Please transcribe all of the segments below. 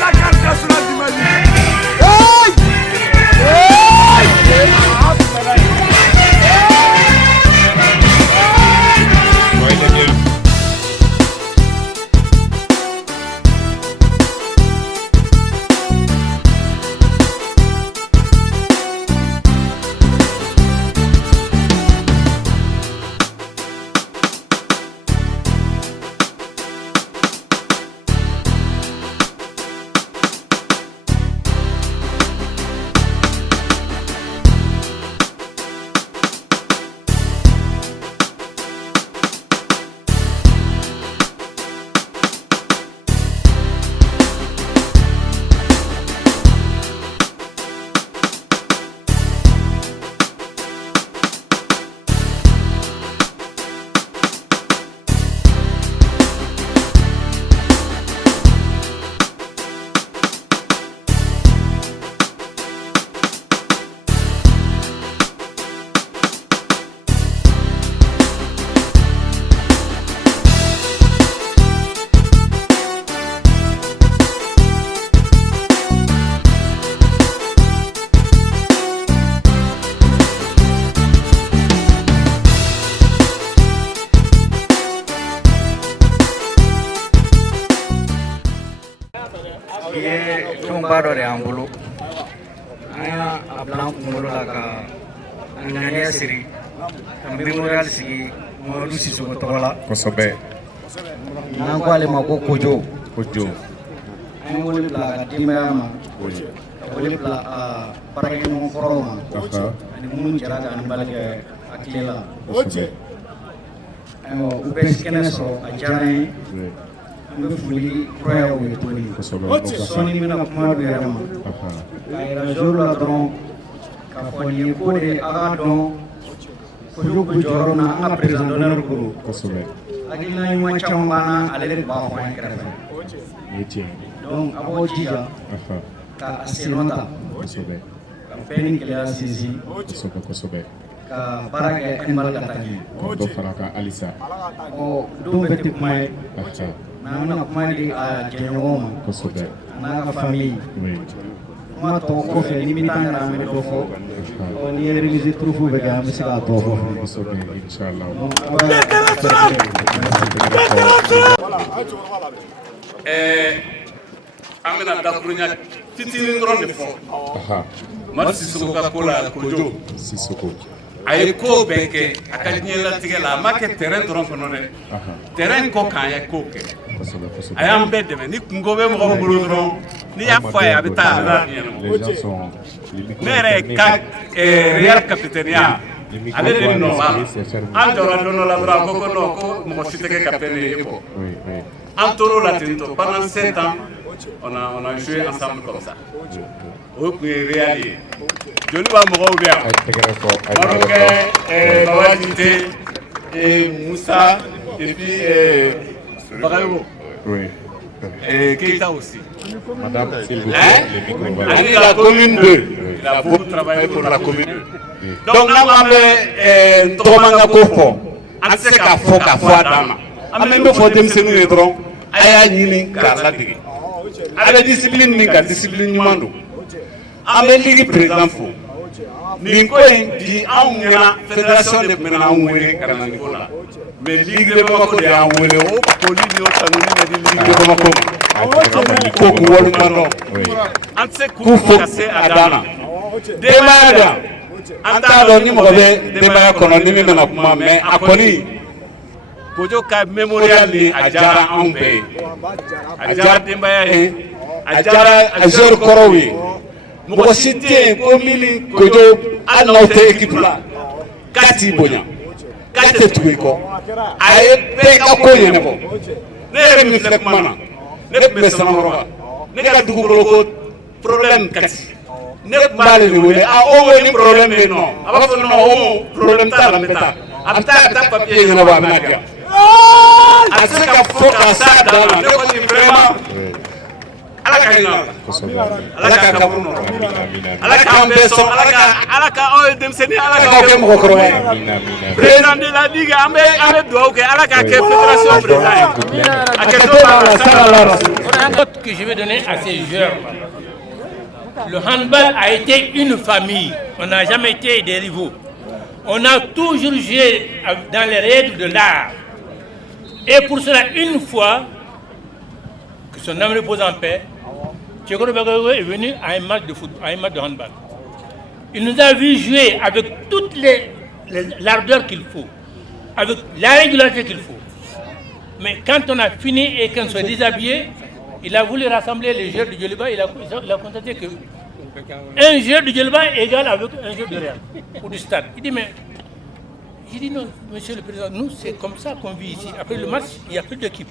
la carte nationale du Mali. Baro de Ambulo. Aya ablang kumulo ka ngania siri. Memorial si Modu Sissoko Togola. Kosobe. Nango ale mako kojo. Kojo. Ay woli bla dimama. Kojo. Woli bla parake mo foroma. Ani mun jaraga an balage aklela. Kosobe. Ayo ubes keneso ajane. Fuli proya wi toni soni mina kuma do yarama ayra jolo don ka foni ko de aga don ko jogu joro na anga president d'honneur ko kosobe agina ni ma chambana ale ba ko en kara yeti donc abo jija ka asilonta kosobe campaign kila sisi kosobe ka baraka animal katani do faraka alisa o do beti mai Nana kumali a jenyoma kosobe nana famille oui ma to ko fe limitanga na me do fo o ni réaliser troufu be ga misala to fo kosobe inshallah amena dakrunya titini ndron de fo mar Sissoko ka kola kojo Sissoko ay ko beke akanyela tigela make terrain dron kono de terrain ko kan ya ko ke ayam bedde me ni ngobe mo ko bulu dron ni ya fa ya bita na nere ka real capitania ale de no ba an joro no la bra ko no ko mo siteke capitaine ebo an toro la tinto pendant 7 ans on a joué ensemble comme ça au réel je lui va me bien Marocain Bawadité et Moussa et puis Barayo oui et Keita aussi madame s'il vous plaît les micros la commune 2 il a beaucoup travaillé pour la commune 2 donc là on avait Tomanga Kofo on sait qu'à fois dama on même faut dem se nous dron aya nyini kala digi ala discipline ni ka discipline nyumando ambe ligi président fo ni ko di amuna fédération de mena amwele kana ni kola mais ligue de bako de amwele o ko ligi o kanuni de ligue de bako ko ko wolu mano anse ku kase adana de maada anta do ni mo be de maada kono ni mena kuma mais akoni kojo ka memorial ni ajara ambe ajara dembaya ajara azor korowi mo site ko mili kojo anote équipe la kati bonya kati tuiko ay be ka ko yene ko ne mi flek mana ne be sama roga ne ka dugu ko problème kati ne male ni wele a o ni problème be no aba fo no o problème ta la meta abta ta papier ni ba na dia asika foka sa dans ne ko ni vraiment ala ka hinɛ ala ka kaburu nɔrɔ ala k'an bɛɛ sɔn ala ka aw ye denmisɛnnin ala ka kɛ mɔgɔkɔrɔba ye président de la ligue an bɛ dugawu kɛ ala k'a kɛ fédération président ye a kɛ to la note que je vais donner à ces joueurs. Le handball a été une famille. On n'a jamais été des rivaux. On a toujours joué dans les règles de l'art. Et pour cela, une fois que son âme repose en paix, Tchékoro Bagayoko est venu à un match de football, à un match de handball. Il nous a vu jouer avec toute l'ardeur qu'il faut, avec la régularité qu'il faut. Mais quand on a fini et qu'on s'est déshabillé, il a voulu rassembler les joueurs de Djoliba. Il a constaté que un joueur de Djoliba est égal avec un joueur de Real ou du stade. Il dit, mais j'ai dit non, monsieur le président, nous c'est comme ça qu'on vit ici. Après le match, il n'y a plus d'équipe.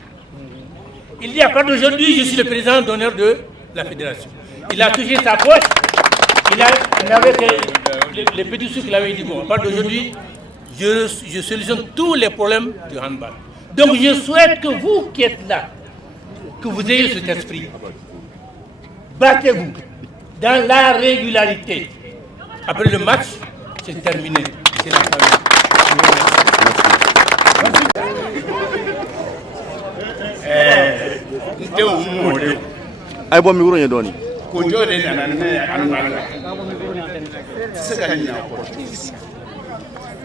Il dit, à part d'aujourd'hui, je suis le président d'honneur de la fédération. Il a touché sa poche. Il avait les petits sous qu'il avait dit, bon, à part d'aujourd'hui, je solutionne tous les problèmes du handball. Donc je souhaite que vous qui êtes là, que vous ayez cet esprit. Battez-vous dans la régularité. Après le match, c'est terminé. C'est la famille. Ay bom mi wuro ñu doni ko jode na ne anwala saka ni ko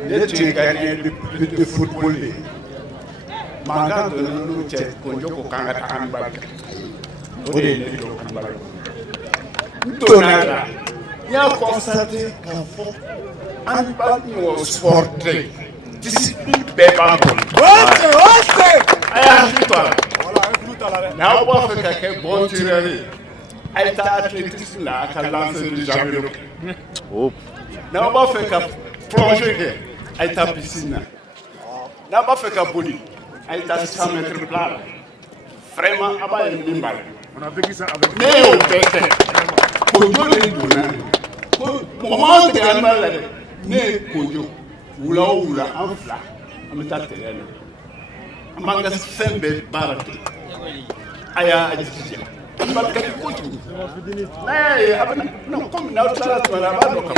ne tu gagné de football manga de no che ko joko kanga tan bal o de ne do kan bal to na ya constaté qu'en fond an bal no sporté discipline beba ko oste aya victoire n'a pas fait quelqu'un bon tireur. Elle est athlétisme là, qu'elle lance du javelot. N'a pas fait qu'à plonger, elle est à piscine. N'a pas fait qu'à boli, elle est à 100 mètres plat. Vraiment, à une bimbal. On a vécu ça avec Néo Pété. Kojo les donnants. Moment de animal, Né Kojo. Oula, en fla. On met à terre. Manga sembe barate aya ajiji barka di kotu nay abana non comme na tsara tsara ba do ka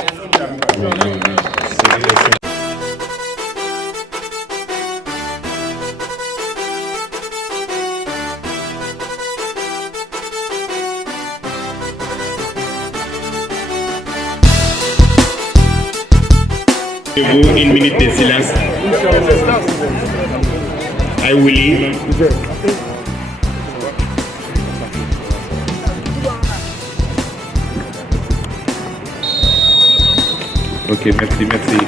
Une minute de silence. I will leave. Ok, merci.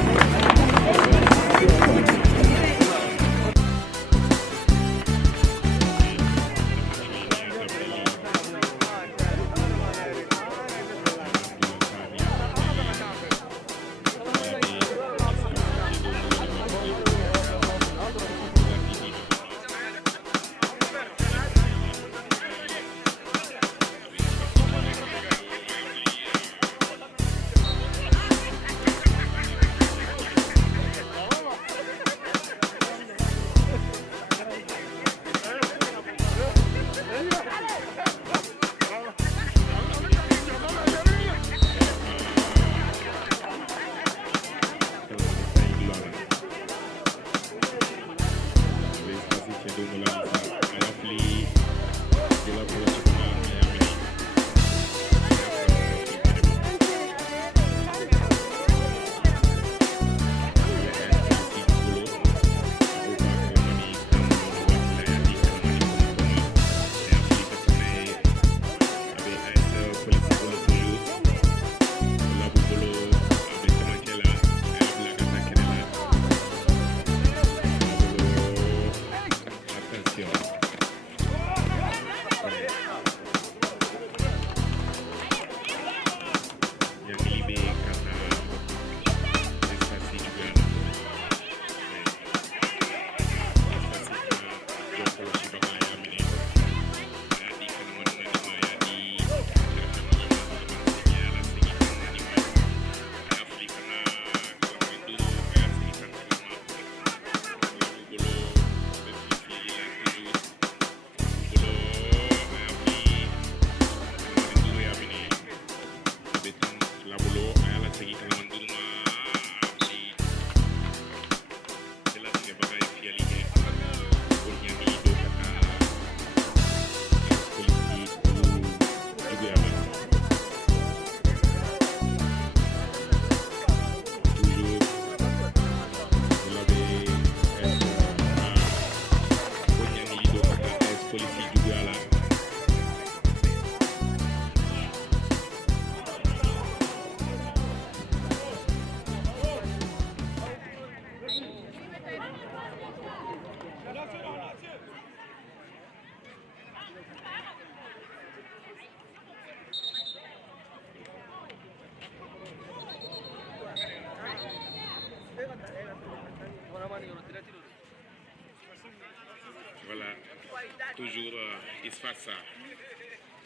toujours Isfasa.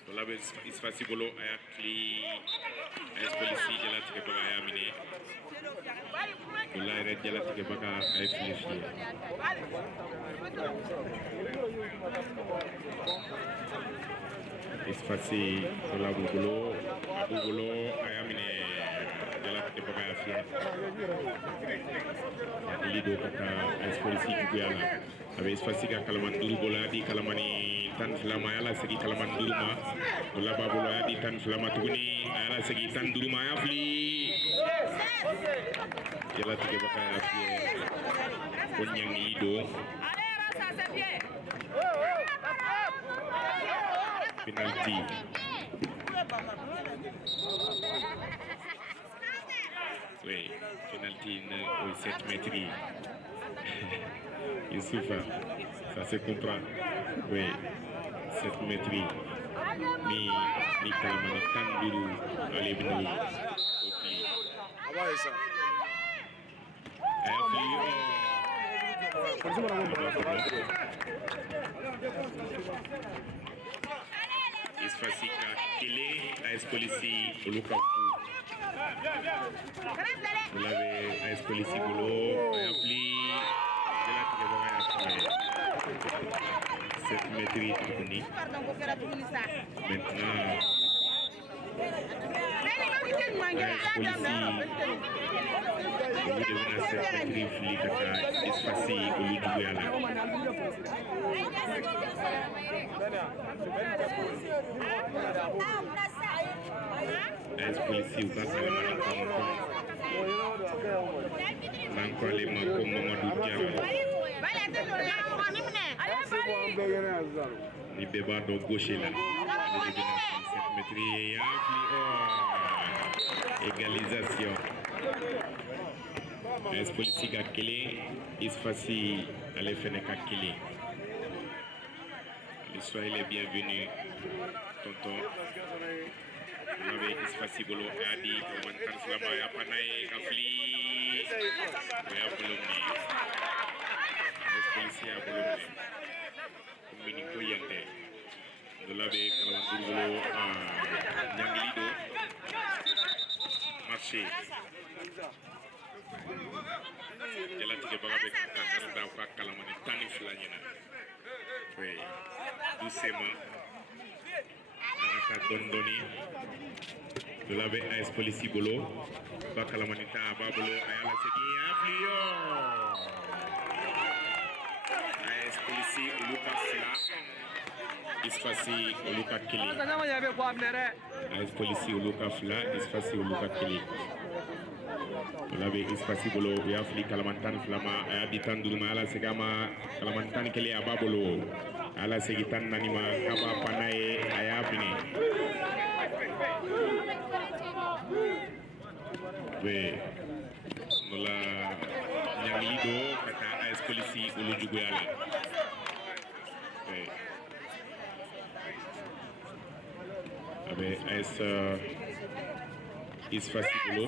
Voilà, Isfasi Bolo Ayakli, Espolisi, Jalati Kebaga Ayamine. Voilà, Red Jalati Kebaga Ayaflifi. Isfasi, voilà, Bolo Ayamine, Jalati Kebaga Ayaflifi. Lido Kata Espolisi Kiguyala. Avec Isfasi Kalaman Durubola di Kalamani Tan Flama ala segi Kalaman Duruma. Bola Babola di Tan Flama Tuguni ala segi Tan Duruma Afli. Jala tiga bakal Afli. Konyang Lido. Penalti. Oui, penalti au 7 mètres. Youssoufa, ça se comprend. Oui, 7 mètres. Ni Kalamani Tanduru, allez venir au pli. Ah ouais, ça. Isfasika Kele, AS Polici, Olukaku. Vous l'avez AS Polici Bolo, appli. De la Tigabara, 7 mètres. Maintenant, il débat de gauche là. Égalisation. Les politiques à Kélé, il se facile à les faire à Kélé. Soyez les bienvenus, tonton. Vous avez Isfasi Bolo Adi, Komantan Flamaya Panae, Kafli, Oya Bolomni. Les policiers à Bolomni. Communico Yante. Vous l'avez Kalamantur Bolo à Nyangilido. Marché. Jala tiga baga avec Kakar Dauka Kalamani Tanif Lanyana. Oui, doucement. Anaka Dondoni. De l'avait AS Polici Bolo. Bakalamanita Babolo Ayala Segi Aflio. AS Polici Oluka Fila. Isfasi Oluka Kili. AS Polici Oluka Fila. Isfasi Oluka Kili. De l'avait Isfasi Bolo. Yafli Kalamantan Flama. Ayaditan Duruma Ala Segama. Kalamantan Kili Ababolo. Ala Segitan Nanima Kaba Panae Ayabini. Oui, Nola Nyangilido kata AS Polici Ulu Juguyala. Oui. Avec AS Isfasi Bolo.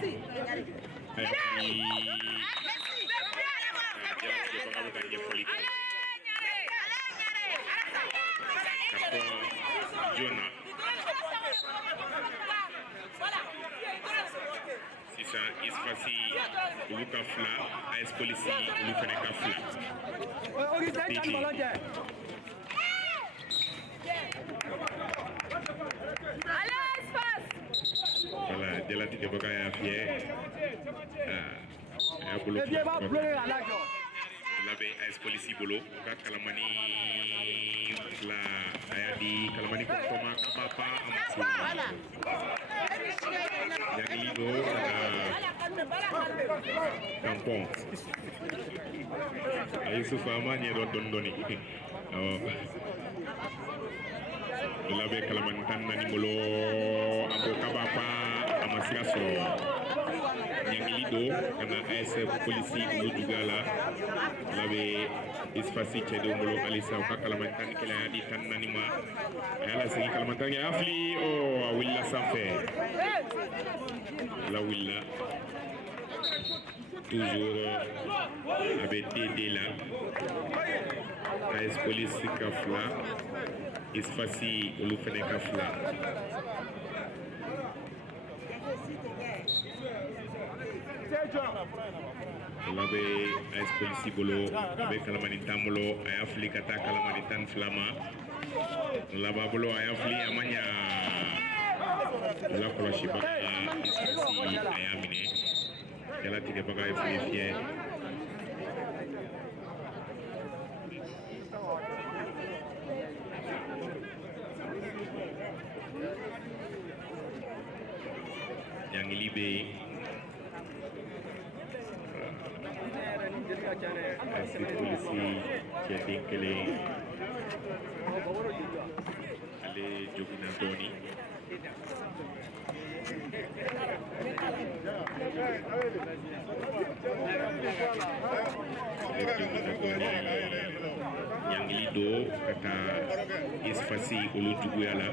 Jonah. C'est ça, Isfasi Oluka Fla, AS Polici Oluka Fla. Voilà, de la petite époque à fier. L'abbé AS Polici Bolo, Kalamani, la Ayadi, Kalamani Koma, Papa, Yagilido, Tampon. Youssouf Amani et Dondoni. L'abbé Kalamani Tananimolo, Aboka Papa, Amasiaso. Nyangilido, kana AS Polici Ujugala, l'abbé Isfasi Chedo Molo Alisa, Kalamantan Kela di Tananima, Ala Segi Kalamantan Afli, oh, Willa Sanfe. La Willa, toujours avec Dédé là. AS Police Kafla, Isfasi Olufene Kafla. Labe AS Police Bolo, Abe Kalamanitan Bolo, Ayafli Kata Kalamanitan Flama. Laba Bolo Ayafli Amanya. La Koloshiba Isfasi Ayamine. Yala Tide Baga Iflifie. Yang Libe Asli polisi jadi kele Ale Jogina Tony Yang Lido kata Isfasi Ulu Juguyala.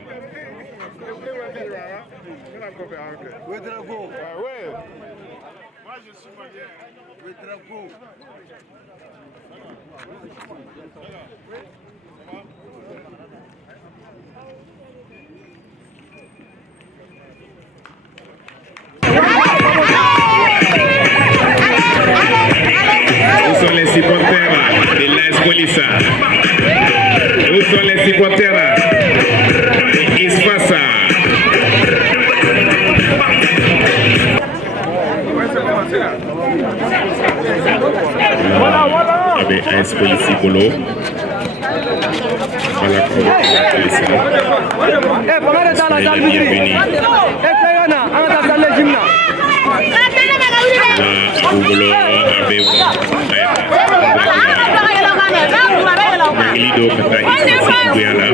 Où sont les supporters de l'AS Police? Où sont les supporters de Isfasa? Avec AS Police Bolo. Voilà comment Police. Bienvenue. Bolo avec Lido kata Isfasi Kuyala.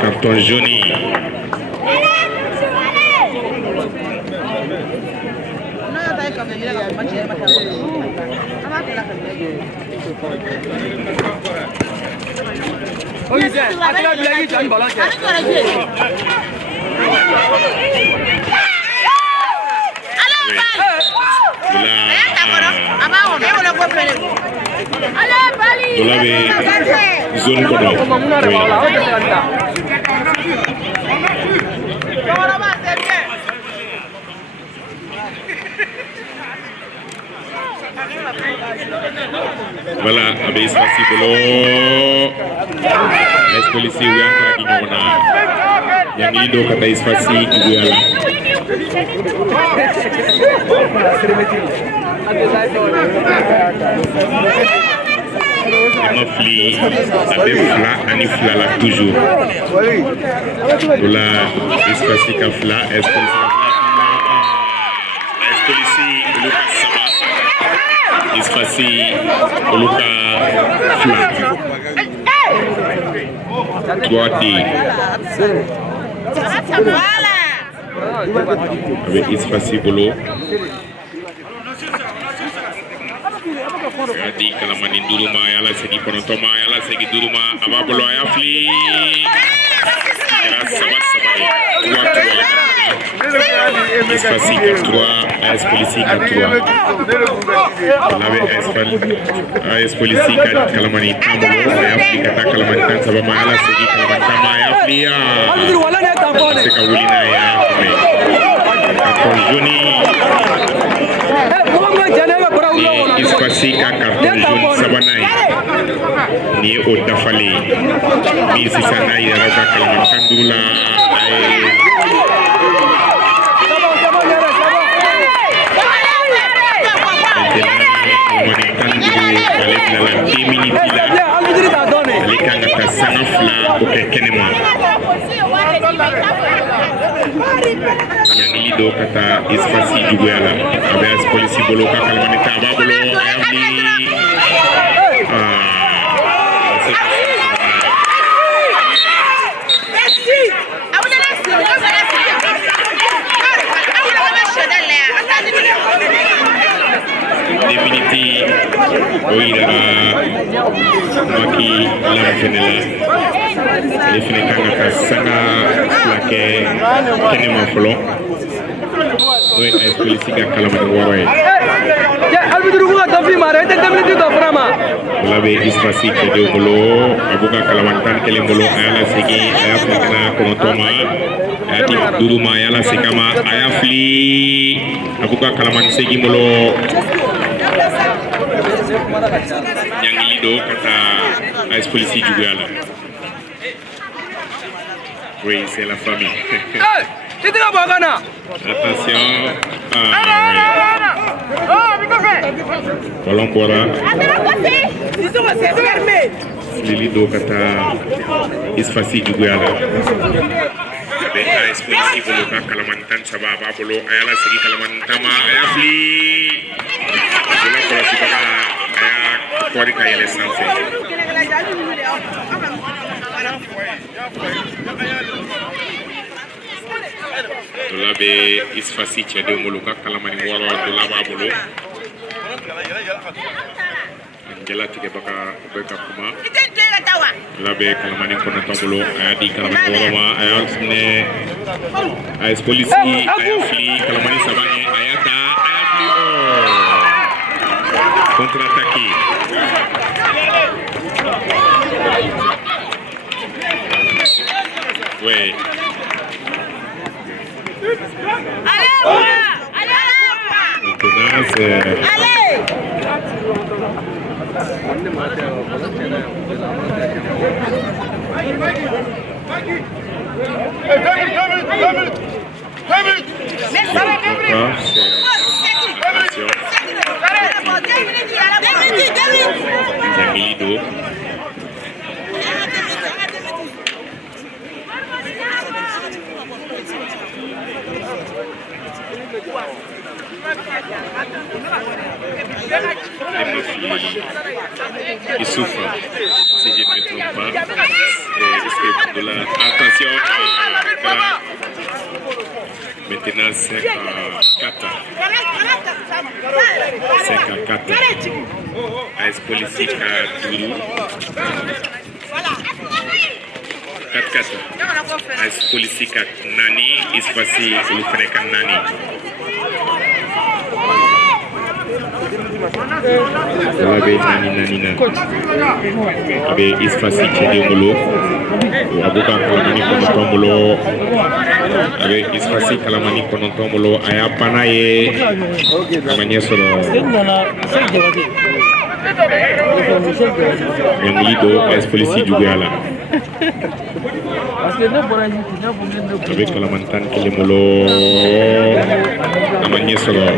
Carton jaune. Zone kodo. Voilà, avec Isfasi Bolo. AS Police ou encore qui n'ona. Yang Lido kata Isfasi Kuyala. Mafli avec Fla ani Fla là toujours. Voilà, Isfasi Kafla, AS Police Lucas Sama. Isfasi Oluka Fla 3D avec Isfasi Bolo Adi Kalamani Duruma Yala Segi Ponontoma Yala Segi Duruma Ababolo Ayafli Sama Sabai 3-3 Isfasi 4-3 AS Police 4-3 AS Police Kalamani Tambolo Ayafli Kata Kalamani Tan Sabama Yala Segi Kalamani Tama Ayafli Seka Wulina ya Carton jaune Isfasi ka carton jaune sabanai ni o dafale mi sisana ya raza Kalamani Tandula Yang Lido kata Isfasi Juguyala avec AS Police Bolo ka Kalamani Taba Bolo Ayafli définitive Oidara Maki lam fene la ele fene kanga ka sanga flake kene ma folo doy ay politique ak kala ma woro e albidu ko tafi mare te tamit do frama labe isfasi ke de bolo abuka kala man tan kele bolo ala segi aya fana kono toma ati duduma yala sekama aya fli abuka kala man segi bolo yang lido kata AS Polisi juga là. Oui, c'est la famille. Attention. Ballon pour là. Lido kata isfasi juga là. AS Polisi bolo ka Kalimantan sababa bolo ayala segi Kalimantan ma ayafli. Bolo ko si baka Kuari kaya lesan se. Dolabe isfasi cede muluka kalamani waro dolaba bulu. Angela tike baka kuma. Dolabe kalamani kono tambulu adi kalamani waro ma ayal ne AS Polisi ayafli kalamani sabane ayata ayafli contre-attaqué. Oui. Maintenant, c'est... Lido. Il souffre, si je ne me trompe pas. De la... Attention, maintenant c'est à 4. C'est à 4. AS Polisi à Doudou. 4-4. AS Polisi à Nani. Il se passe le Frédéric Nani. Abe nani abe isfasi chede mulo abuka kalamani kono tomulo abe isfasi kalamani kono tomulo aya panaye namanya soro yang lido AS Polisi juga lah abe Kalimantan Kilimulo namanya soro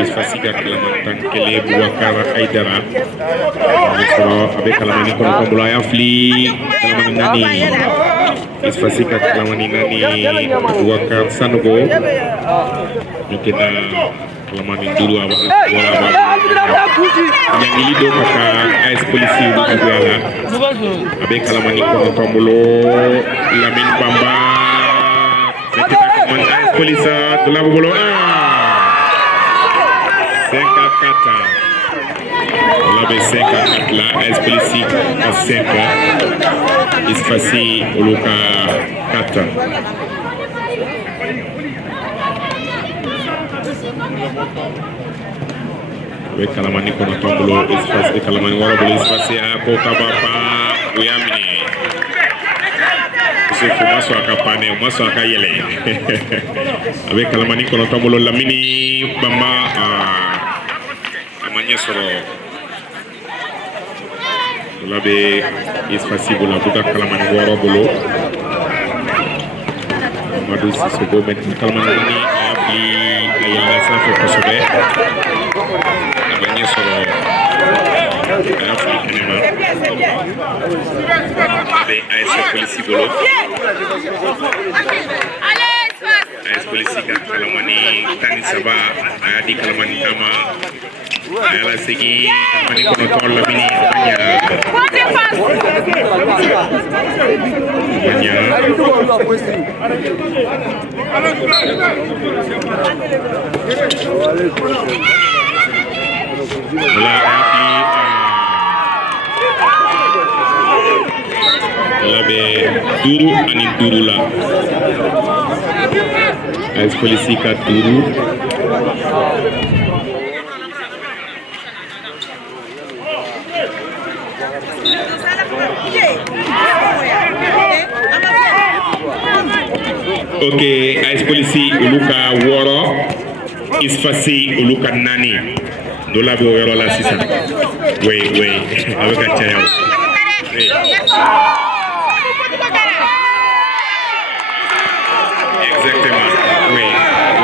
isfasi Kalimantan Kili Buakar Aidara soro abe kalamani kono tomulo aya fli kalamani nani isfasi kalamani nani Buakar Sanugo mungkin kalamani dulu wala yang lido maka AS Polisi juga lah abe kalamani kono tomulo Lamin Bamba kita kaman AS Polisi telah bolo Senka kata labe senka la AS Polisi ka senka isfasi uluka kata we kalamani kono tombulo isfasi kalamani wara bolo isfasi ako kabapa uyamini Sufu maso akapane maso akayele abe kalamani kono tombulo Lamini Bamba amanya soro labe isfasi bola buka kalamani wara bolo Amadou Sissoko met kalamani ni abi ayala safa kosobe amanya soro AS Polisi bolo AS Polisi ka kalamani tani saba adi kalamani kama ayala segi kalamani kono tol Lamini Labe Duru ani Duru la. AS Polisi ka Duru. Ok, AS Polisi Uluka Woro. Isfasi Uluka Nani. Dola be Woro la sisan. Oui, avec un chaya. Exactement.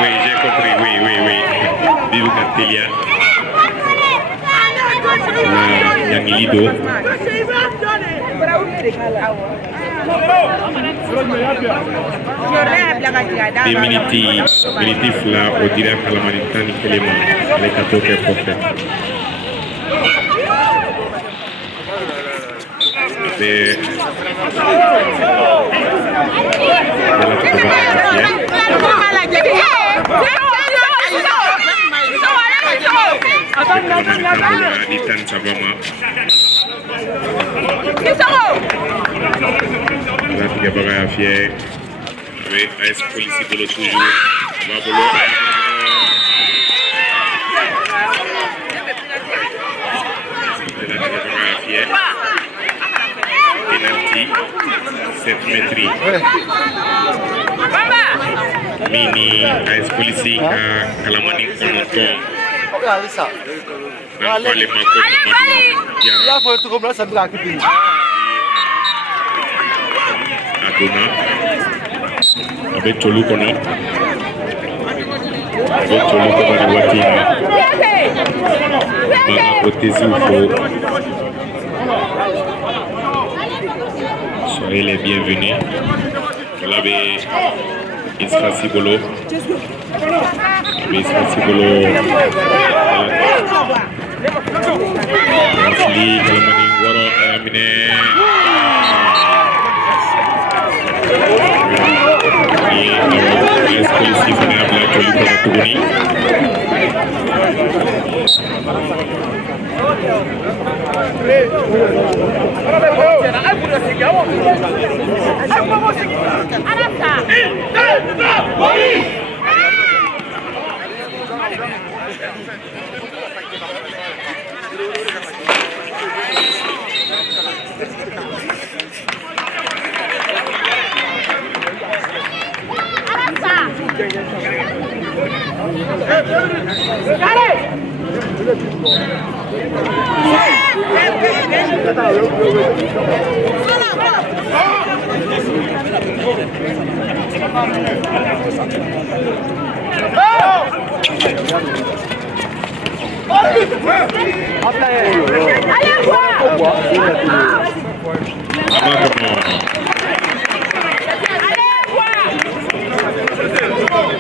Oui, j'ai compris. Oui. Bibu Katilia. Yang Lido. Miniti fla au direct à la manitani Kelema. Les katoke prophète. Avec AS Polisi Bolo toujours. Penalty 7 mètres. Mini AS Polisi Kalamani Konoto. Adona avec Tolu Kono. Avec Tolu Kono de Watina. Mama Otezi Ufo. Soyez les bienvenus. Voilà, Isfasi Bolo. Isfasi Bolo. Asli Kalamani Waro Amine. AS Polisi Fanabla Tolu Kono Tuguni.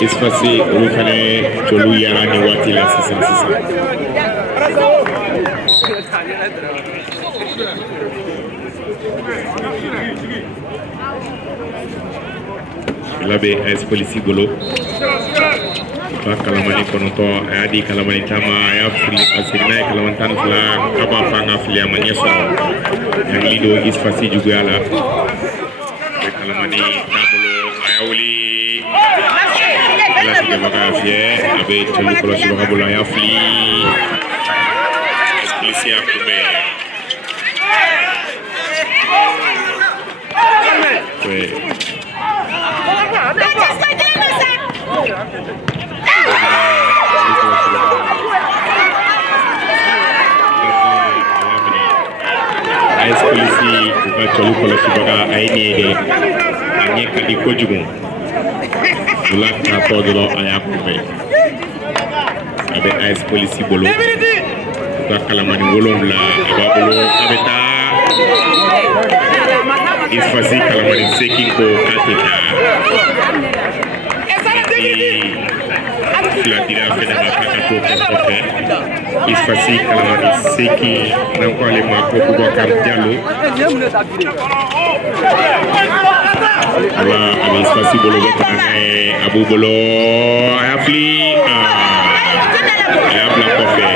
Isfasi Rufane Tolu Yarani Watila Sisa. Labe AS Polisi Bolo. Kalamani Konoto, Adi Kalamani Tama, Ayafri, Asigna, Kalamantan Fla, Kaba Fanga Filia Manyeso, yang Lido Isfasi juga lah. Kalamani Tamolo, Ayauli, Lasi Kebaka Fie, Abe Tolu Kolo Siloka Bola Ayafli, Polisi Akume. AS Polisi uka Tolu Kolo Siloka aini de anye kadi kojugun. Dula kato dilo Ayakume. Abe AS Polisi Bolo. Uka Kalamani Wolomla Ababolo Abeta. Isfasi Kalamani Sekinko Kateka. Filatira Federa Kakato Kofofe. Isfasi Kalamani Seki Nankole Mako Boubacar Diallo. Ala Abi Isfasi Bolo Bakane Abu Bolo Ayafli Ayabla Kofe.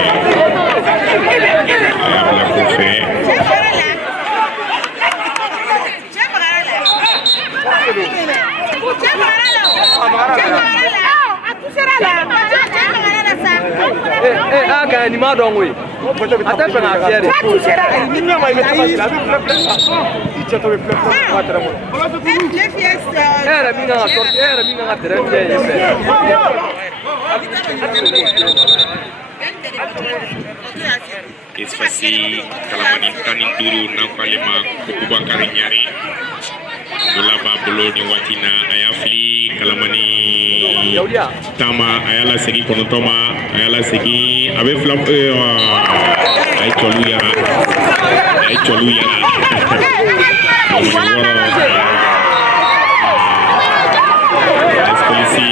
Isfasi kalamani tanin duru nakalima Boubacar Nyari Dolaba bolo ni watina ayafli kalamani tama ayala segi konotoma ayala segi abe flam ay cholu yara polisi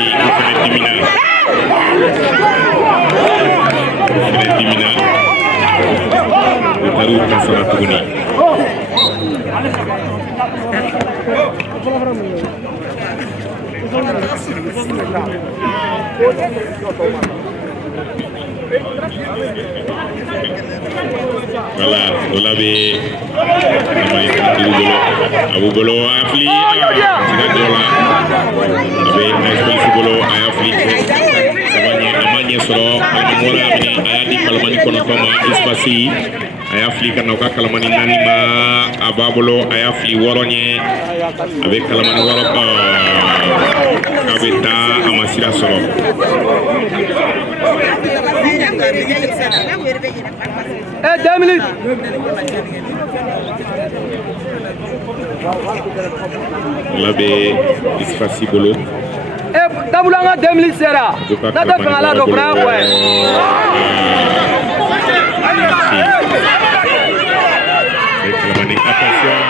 timina baru kasara tuguni voilà Dolabe Abu Bolo afli tidak dola abe polisi Bolo afli sabanya namanya soro kalmora ini ayadi kalmani kono koma ispasi ayafli kana ka kalamani nani ma ababolo ayafli woronye avec kalamani woroka kabeta amasira soro eh 2 minutes labe isfasi bolo eh tabulanga 2 minutes sera nata pangala do bra ouais attention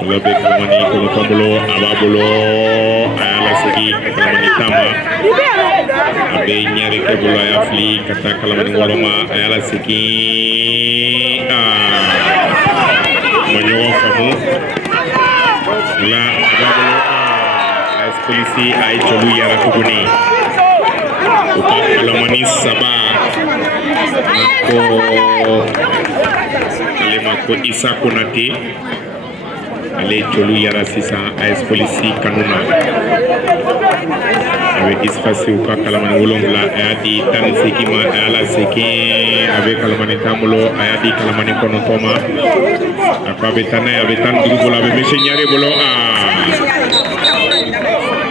Lebih kamani kono tombolo ababolo ala segi kalamani tama abe nyari ke bolo afli kata kalamani woloma ala segi manyo famu la ababolo as polisi ay cholu yara tuguni uka kalamani saba ko Isa Konate ale cholu yara sisa AS polisi kanuna avec isfasi uka kalamani wolongla ayadi tan sekima ala seki avec kalamani tamulo ayadi kalamani konotoma akabe tanay abetan durubola be mesenyare bolo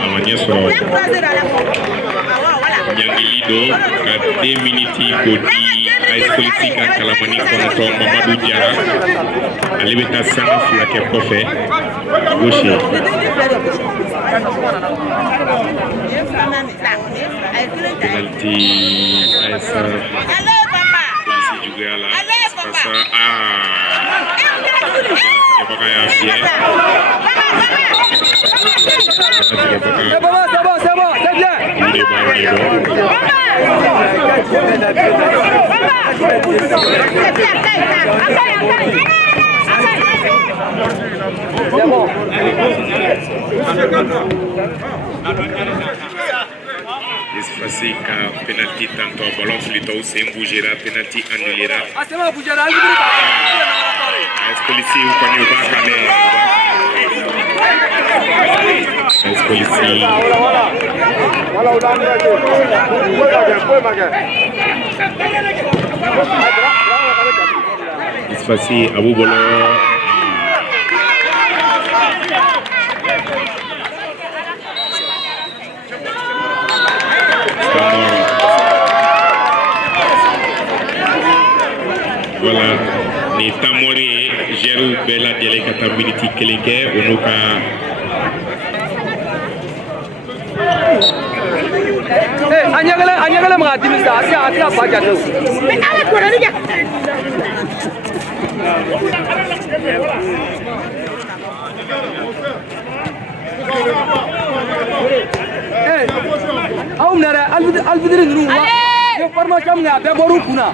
amanya so nyangi lido ka 2 minutes kodi AS polisi ka kalamani konoto Mamadou Diarra alibeta sana fula ke kofe gauche penalty AS polisi juga la pasa ya bien c'est bon c'est bien Isfasi ka penalty tanto ballon flito sem bougera penalty annulera AS polisi ukani ubakane AS polisi Isfasi Abu Bolo voilà ni Tamori Jeru Bela Dele kata miniti keleke onuka anyagala mga timista asia baja tu au nara alvidri nuru formation min a bɛɛ bɔr'u kunna.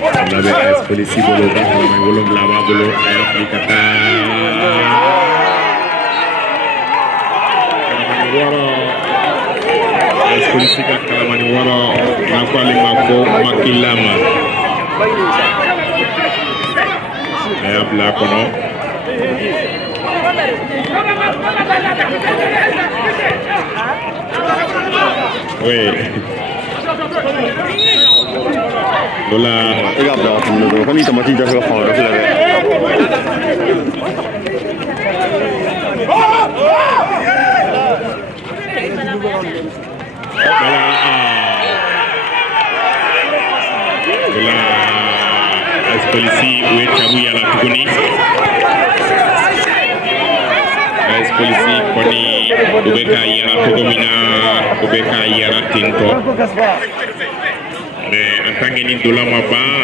Voilà. On avait policier bolo, bolo blaba bolo, aplicata. Polisi ka kalamani wɔɔrɔ n'a ko ale ma ko makilama a y'a bila a kɔnɔ oui o la e k'a bila a tɛmɛ dɔrɔn komi tamati da fɛ ka fan wɛrɛ filɛ dɛ polisi u ye cabu yala tuguni polisi kɔni u bɛ ka yala cogo min na u bɛ ka yala ten tɔ mais en tant que ni dolan ma ban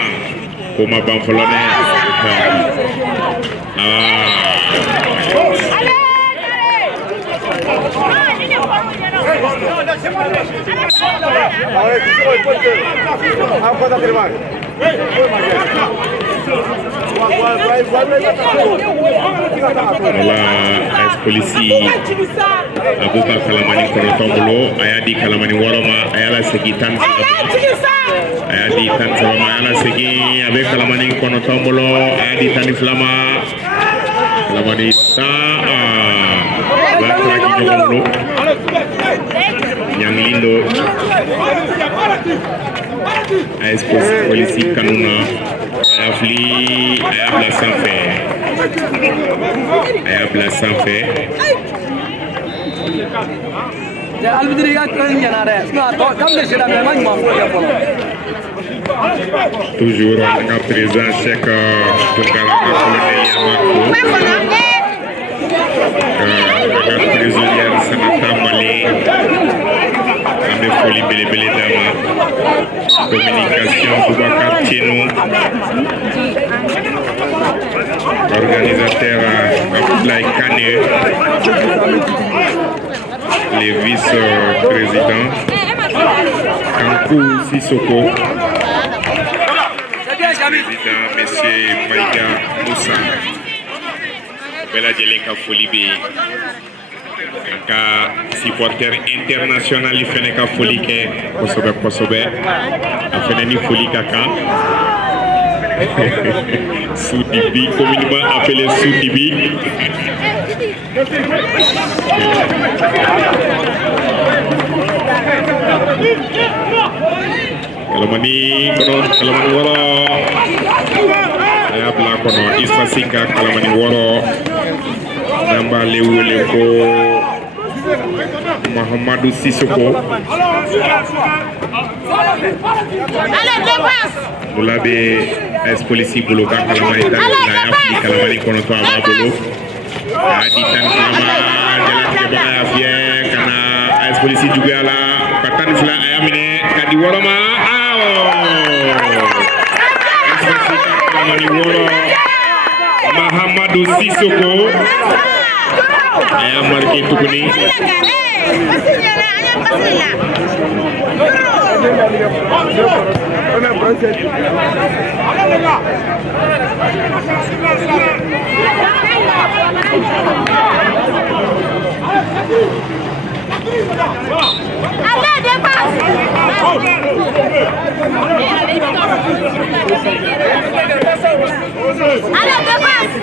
ko ma ban fɔlɔ dɛ Voilà, polisi a b'u ka kalamani kɔnɔntɔn bolo a y'a di kalamani wɔɔrɔ ma a y'a lasegin 13 ma a y'a di 13 ma a y'a lasegin a bɛ kalamani kɔnɔntɔn bolo a y'a di 12 ma kalamani 10 a b'a kila k'i ɲɔgɔn bolo ɲangili do a ye polisi kanu na a y'a fili a y'a bila sanfɛ a y'a bila sanfɛ albitri ka kɛ ɲɛna dɛ sinon a tɔ daminɛ sera mais ma ɲuman fɔ fɔlɔ. Toujours un présent chèque Tunkara la trésorière Sanata Malé amb foli belebele dama communication Boubacar Tienou organisateur Abdoulaye Kane les vice-présidents Kankou Sissoko président monsieur Maïga Moussa bɛɛ lajɛlen ka foli bɛ yen ka supporter international fɛnɛ ka foli kɛ kosɛbɛ kosɛbɛ a fɛnɛ ni foli ka kan Soudibi communément appelé Soudibi kalamani wɔɔrɔ a y'a bila a kɔnɔ Isfasi ka kalamani wɔɔrɔ n'an b'ale wele ko Mahamadu Sissoko Ola bɛ polisi bolo ka kalamani 10 a y'a fili kalamani kɔnɔntɔn a b'a bolo a y'a di 12 ma jalatigɛbaga y'a fiyɛ ka na polisi juguya la ka 12 a y'a minɛ ka di wɔɔrɔ ma Mahamadou Sissoko a y'a marqué tuguni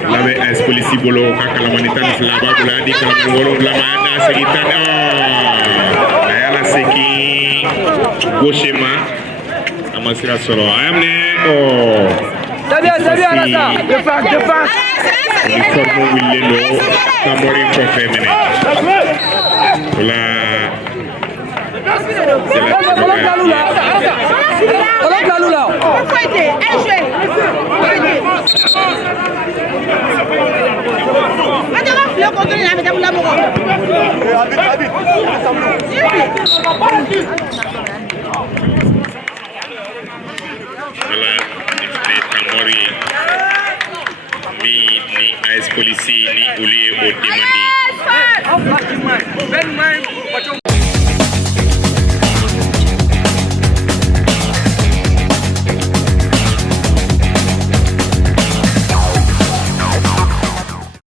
Labe es polisi bolo ka kalamani 12 la ba bula di kalamani wolo la ma da segitan ayala seki goshema amasira soro ayamne Sabia Alasa défense uniforme willelo tamori ko femene la Tamori ni AS Polisi ni Ulie Odimani